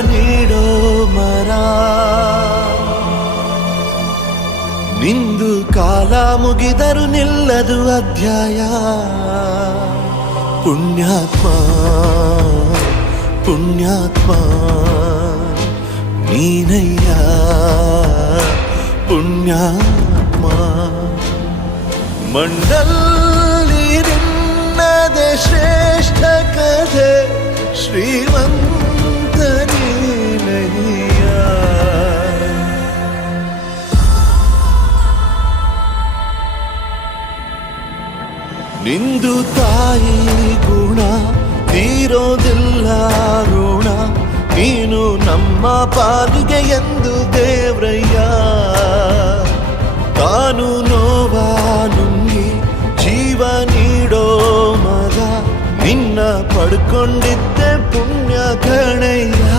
ನೀಡೋ ಮರ. ನಿಂದು ಕಾಲ ಮುಗಿದರು ನಿಲ್ಲದು ಅಧ್ಯಾಯ. ಪುಣ್ಯಾತ್ಮ ಪುಣ್ಯಾತ್ಮ ನೀನಯ್ಯ ಪುಣ್ಯಾತ್ಮ. ಮಂಡಲ್ಲಿ ನಿನ್ನದೆ ಶ್ರೇಷ್ಠ ಕಥೆ ಶ್ರೀಮಂತ ನೀನಯ್ಯ. ನಿಂದು ತಾಯಿ ಗುಣ ತೀರೋದಿಲ್ಲ ಋಣ. ನೀನು ನಮ್ಮ ಪಾಲಿಗೆ ಎಂದು ದೇವ್ರಯ್ಯ. ತಾನು ನೋವಾ ನುಂಗಿ ಜೀವ ನೀಡೋ ಮಗ. ನಿನ್ನ ಪಡ್ಕೊಂಡಿದ್ದೆ ಪುಣ್ಯ ಗಣಯ್ಯ.